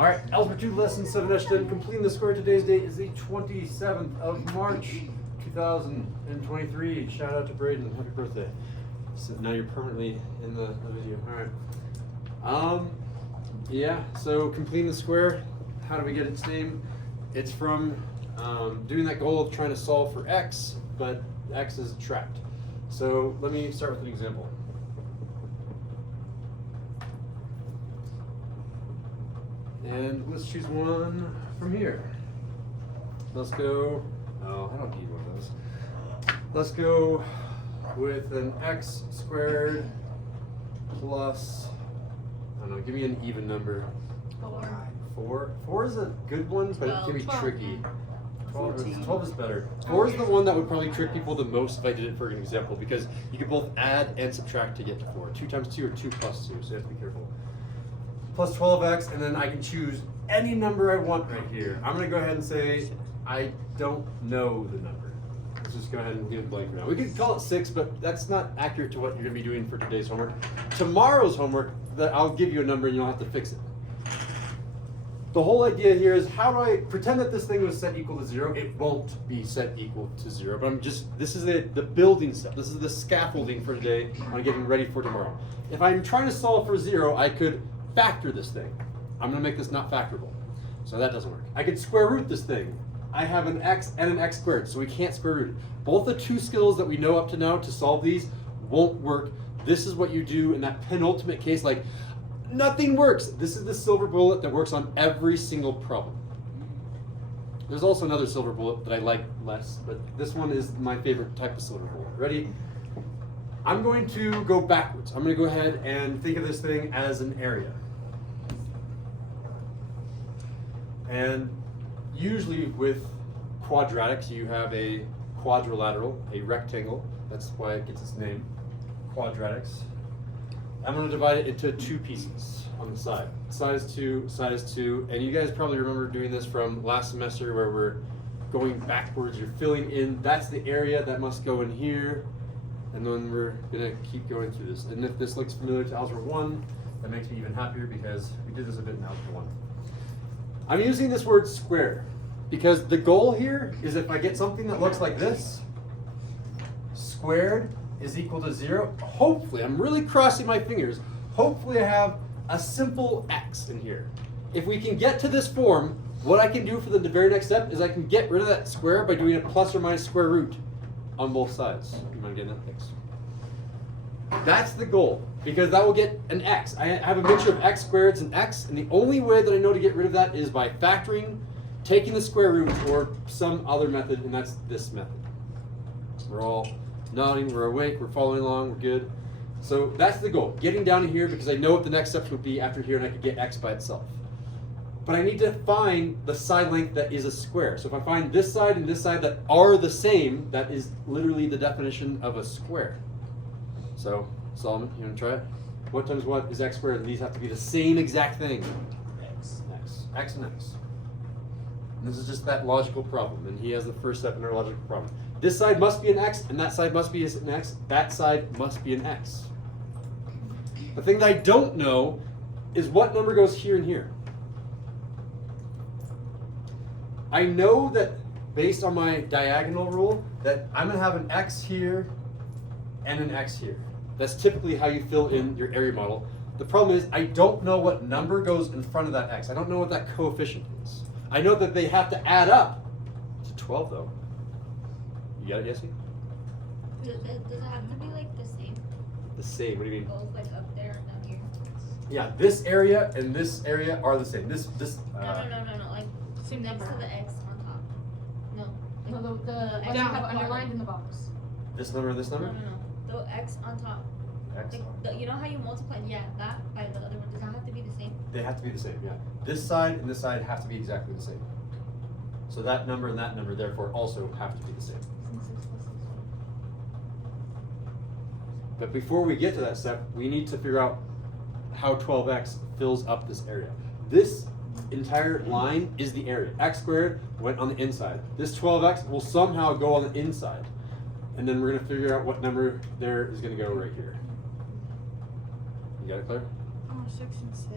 All right, Algebra 2 lesson 7-10, completing the square. Today's date is the 27th of March, 2023. Shout out to Braden, happy birthday. So now you're permanently in the video. All right. Yeah, so completing the square, how do we get its name? It's from doing that goal of trying to solve for x, but x is trapped. So let me start with an example. And let's choose one from here. Let's go, oh, I don't need one of those. Let's go with an x squared plus, I don't know, give me an even number. 4. 4 is a good one, but it can be tricky. 12 is better. 4 is the one that would probably trick people the most if I did it for an example, because you can both add and subtract to get to 4. 2 times 2 or 2 plus 2, so you have to be careful. Plus 12x, and then I can choose any number I want right here. I'm going to go ahead and say I don't know the number. Let's just go ahead and leave it blank for now. We could call it 6, but that's not accurate to what you're going to be doing for today's homework. Tomorrow's homework, I'll give you a number and you'll have to fix it. The whole idea here is, how do I pretend that this thing was set equal to 0? It won't be set equal to 0, but this is the building step. This is the scaffolding for today on getting ready for tomorrow. If I'm trying to solve for 0, I could factor this thing. I'm going to make this not factorable, so that doesn't work. I could square root this thing. I have an x and an x squared, so we can't square root it. Both the two skills that we know up to now to solve these won't work. This is what you do in that penultimate case, like nothing works. This is the silver bullet that works on every single problem. There's also another silver bullet that I like less, but this one is my favorite type of silver bullet. Ready? I'm going to go backwards. I'm going to go ahead and think of this thing as an area. And usually with quadratics, you have a quadrilateral, a rectangle. That's why it gets its name, quadratics. I'm going to divide it into 2 pieces on the side. Size 2, size 2. And you guys probably remember doing this from last semester where we're going backwards. You're filling in, that's the area that must go in here. And then we're going to keep going through this. And if this looks familiar to Algebra 1, that makes me even happier because we did this a bit in Algebra 1. I'm using this word square because the goal here is if I get something that looks like this, squared is equal to 0. Hopefully, I'm really crossing my fingers, hopefully I have a simple x in here. If we can get to this form, what I can do for the very next step is I can get rid of that square by doing a plus or minus square root on both sides. You mind getting that? Thanks. That's the goal, because that will get an x. I have a mixture of x squareds and x, and the only way that I know to get rid of that is by factoring, taking the square root, or some other method, and that's this method. We're all nodding, we're awake, we're following along, we're good. So that's the goal, getting down to here, because I know what the next steps would be after here, and I could get x by itself. But I need to find the side length that is a square. So if I find this side and this side that are the same, that is literally the definition of a square. So, Solomon, you want to try it? What times what is x squared? And these have to be the same exact thing. X and x. And this is just that logical problem, and he has the first step in our logical problem. This side must be an x, and that side must be an x. That side must be an x. The thing that I don't know is what number goes here and here. I know that based on my diagonal rule that I'm going to have an x here and an x here. That's typically how you fill in your area model. The problem is I don't know what number goes in front of that x. I don't know what that coefficient is. I know that they have to add up to 12 though. You got it, Jesse? Does it have to be like the same? The same, what do you mean? Both like up there and down here? Yeah, this area and this area are the same. This No, like Same next number. to the X on top. No. No, the X X on you have top underlined in the box. this number and this number? No. The X on top. X. Like you know how you multiply that by the other one? Does that have to be the same? They have to be the same, yeah. This side and this side have to be exactly the same. So that number and that number therefore also have to be the same. But before we get to that step, we need to figure out how 12x fills up this area. This entire line is the area. X squared went on the inside. This 12x will somehow go on the inside. And then we're going to figure out what number there is going to go right here. You got it, Claire? Oh, 6 and 6.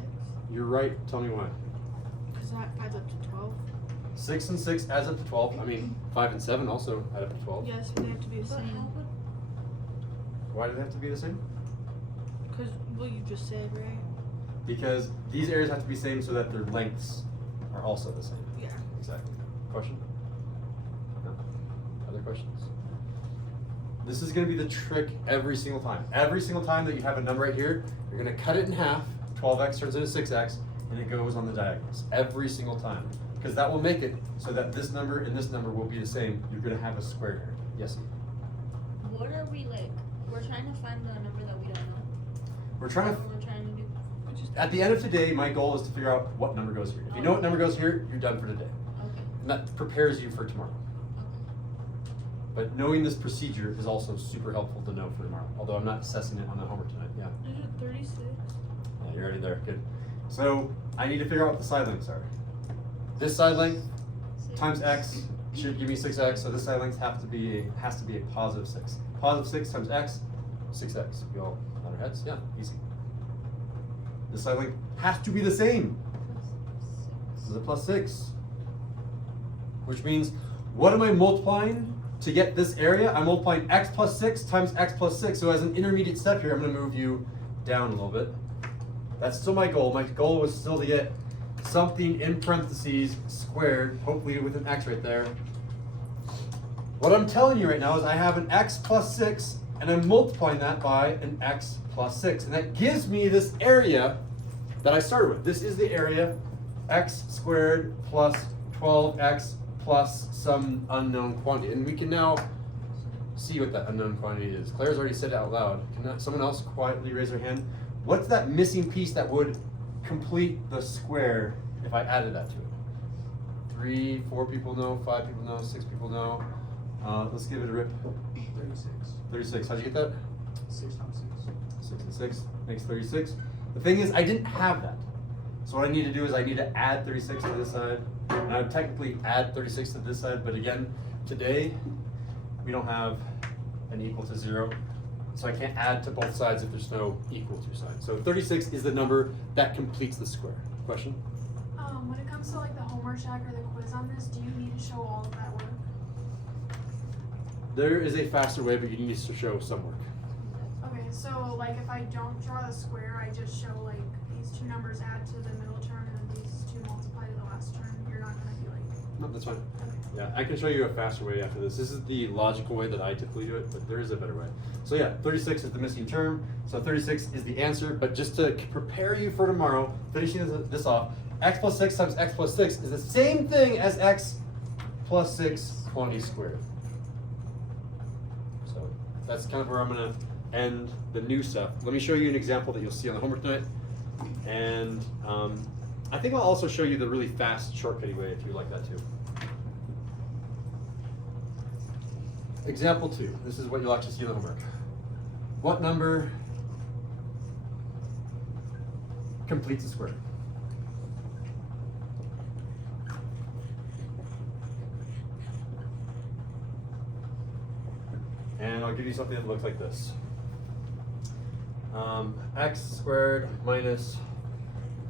You're right. Tell me why. So that adds up to 12. 6 and 6 adds up to 12. I mean, 5 and 7 also add up to 12. Yes, they have to be the But how same. would Why do they have to be the same? Because what you just said, right? Because these areas have to be same so that their lengths are also the same. Yeah. Exactly. Question? No? Other questions? This is going to be the trick every single time. Every single time that you have a number right here, you're going to cut it in half. 12x turns into 6x, and it goes on the diagonals. Every single time. Because that will make it so that this number and this number will be the same. You're going to have a square here. Yes? what are we like? We're trying to find the number that we don't know. We're trying That's to... what we're trying to do. At the end of today, my goal is to figure out what number goes here. If you know what number goes here, you're done for today. Okay. And that prepares you for tomorrow. But knowing this procedure is also super helpful to know for tomorrow. Although I'm not assessing it on the homework tonight. Yeah. Is it 36? Yeah, you're already there. Good. So I need to figure out what the side lengths are. This side length times x should give me 6x. So this side length has to be a positive 6. Positive 6 times x, 6x. We all nod our heads. Yeah, easy. This side length has to be the same. This is a plus 6. Which means, what am I multiplying to get this area? I'm multiplying x plus 6 times x plus 6. So as an intermediate step here, I'm going to move you down a little bit. That's still my goal. My goal was still to get something in parentheses squared, hopefully with an x right there. What I'm telling you right now is I have an x plus 6, and I'm multiplying that by an x plus 6. And that gives me this area that I started with. This is the area x squared plus 12x plus some unknown quantity. And we can now see what that unknown quantity is. Claire's already said it out loud. Can someone else quietly raise their hand? What's that missing piece that would complete the square if I added that to it? 3, 4 people know, 5 people know, 6 people know. Let's give it a rip. 36. 36. How'd you get that? 6 times 6. 6 and 6 makes 36. The thing is, I didn't have that. So what I need to do is I need to add 36 to this side. And I would technically add 36 to this side, but again, today, we don't have an equal to 0. So I can't add to both sides if there's no equal to sides. So 36 is the number that completes the square. Question? When it comes to like the homework check or the quiz on this, do you need to show all of that work? There is a faster way, but you need to show some work. Okay, so like if I don't draw the square, I just show like these two numbers add to the middle term and then these two multiply to the last term. You're not gonna be like, No, that's fine. okay. Yeah, I can show you a faster way after this. This is the logical way that I typically do it, but there is a better way. So yeah, 36 is the missing term. So 36 is the answer, but just to prepare you for tomorrow, finishing this off, x plus 6 times x plus 6 is the same thing as x plus 6 quantity squared. So that's kind of where I'm gonna end the new stuff. Let me show you an example that you'll see on the homework tonight. And I think I'll also show you the really fast shortcutty way if you like that too. Example 2. This is what you'll actually see in the homework. What number completes a square? And I'll give you something that looks like this. X squared minus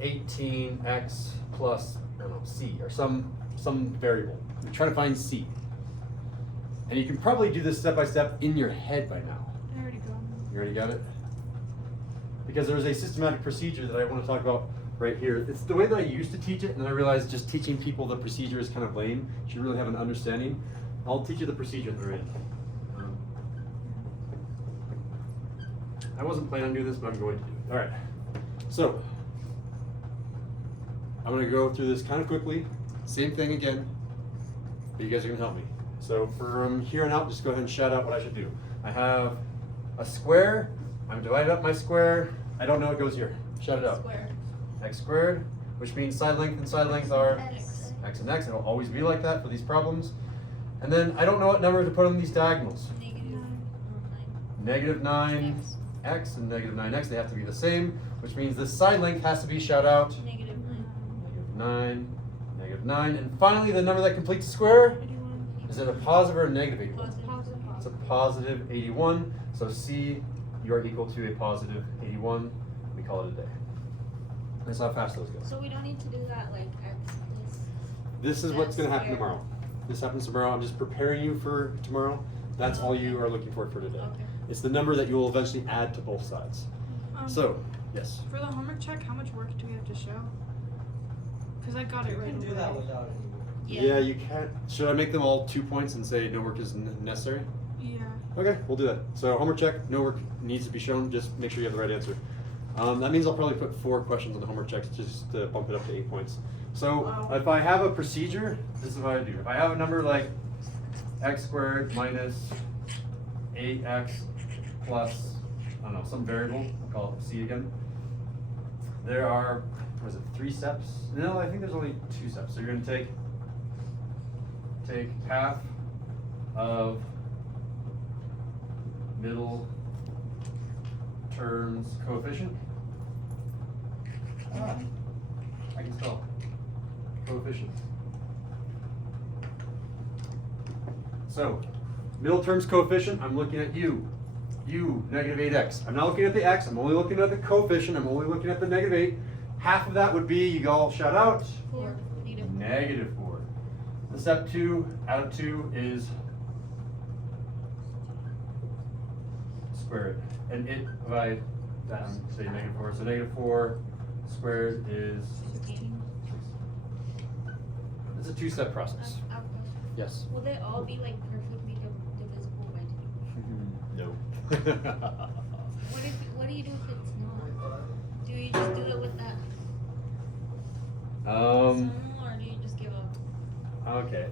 18x plus, I don't know, c, or some variable. I'm trying to find c. And you can probably do this step by step in your head by now. I already got it. You already got it? Because there's a systematic procedure that I want to talk about right here. It's the way that I used to teach it, and then I realized just teaching people the procedure is kind of lame. You should really have an understanding. I'll teach you the procedure at the very end. I wasn't planning on doing this, but I'm going to do it. All right. So, I'm going to go through this kind of quickly. Same thing again, but you guys are going to help me. So from here on out, just go ahead and shout out what I should do. I have a square. I'm divided up my square. I don't know what goes here. Shout it out. Square. X squared, which means side length and side length are X. x and x. It'll always be like that for these problems. And then I don't know what number to put on these diagonals. Negative 9. -9x and -9x, they have to be the same, which means this side length has to be shout out Negative 9, -9, and finally the number that completes the square, 81. is it a positive or a negative 81? Positive. It's a positive 81, so C, you are equal to a positive 81. We call it a day. That's how fast those go. So we don't need to do that like X This is what's going to Yes, happen square. tomorrow. This happens tomorrow. I'm just preparing you for tomorrow. That's all you are looking for today. Okay. It's the number that you will eventually add to both sides. So, yes. For the homework check, how much work do we have to show? Because I got You it right can do away. that without any. Yeah, you can't. Should I make them all 2 points and say no work is necessary? Yeah. Okay, we'll do that. So homework check, no work needs to be shown. Just make sure you have the right answer. That means I'll probably put 4 questions on the homework checks just to bump it up to 8 points. So Wow. if I have a procedure, this is what I do. If I have a number like x squared minus 8x plus, I don't know, some variable, I'll call it c again. There are, what is it, 3 steps? No, I think there's only 2 steps. So you're gonna take half of middle terms coefficient. I can spell coefficient. So, middle terms coefficient, I'm looking at u. Negative 8x. I'm not looking at the x, I'm only looking at the coefficient, I'm only looking at the negative 8. Half of that would be, you all shout out, 4. negative 4. The step 2 out of 2 is square it. And it, by that, I'm say negative 4. So negative 4 squared is, 16. it's a 2-step process. Yes. Will they all be like perfectly divisible by 2? No. What do you do if it's not? Do you just do it with that sum, or do you just give up? Okay.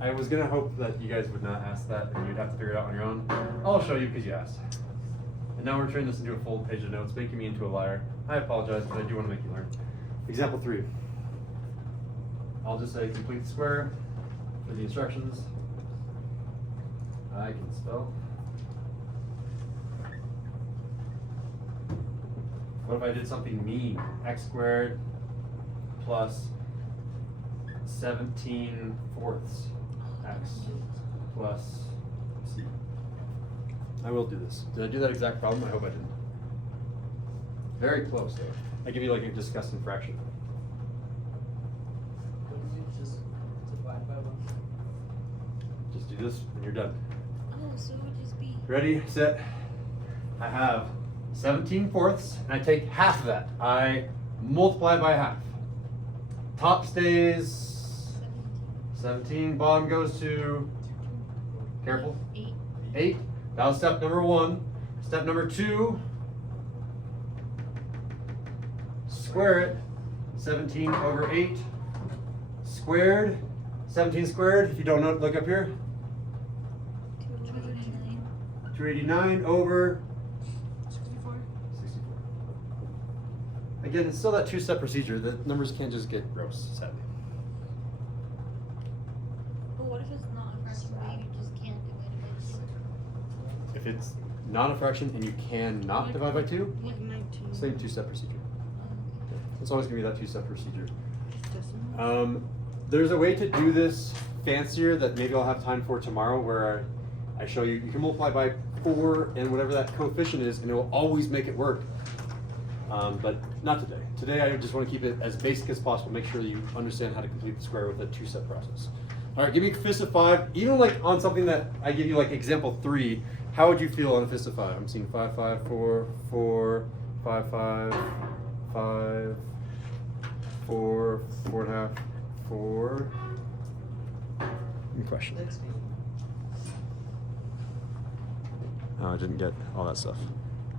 I was gonna hope that you guys would not ask that and you'd have to figure it out on your own. I'll show you because you asked. And now we're turning this into a full page of notes, making me into a liar. I apologize, but I do want to make you learn. Example 3. I'll just say complete the square for the instructions. I can spell. What if I did something mean? X squared plus 17 fourths x plus c. I will do this. Did I do that exact problem? I hope I didn't. Very close though. I give you like a disgusting fraction. Wouldn't you just divide by 1? Just do this and you're done. Oh, so it would just be Ready, set. I have 17 fourths and I take half of that. I multiply by half. Top stays 17, bottom goes to, careful, 8. 8. That was step number 1. Step number 2, square it. 17 over 8 squared. 17 squared, if you don't know, look up here. 289. 289 over 64. 64. Again, it's still that 2-step procedure. The numbers can't just get gross, sadly. But what if it's not a fraction where you just can't divide it by 2? If it's not a fraction and you cannot divide by 2, Like 19. same 2-step procedure. It's always going to be that 2-step procedure. Decimal. There's a way to do this fancier that maybe I'll have time for tomorrow where I show you, you can multiply by 4 and whatever that coefficient is and it will always make it work. But not today. Today I just want to keep it as basic as possible, make sure that you understand how to complete the square with a 2-step process. All right, give me a fist of 5. Even like on something that I give you like example 3, how would you feel on a fist of 5? I'm seeing 5, 5, 4, 4, 5, 5, 5, 4, 4.5, 4. Any question? Let's see. Oh, I didn't get all that stuff.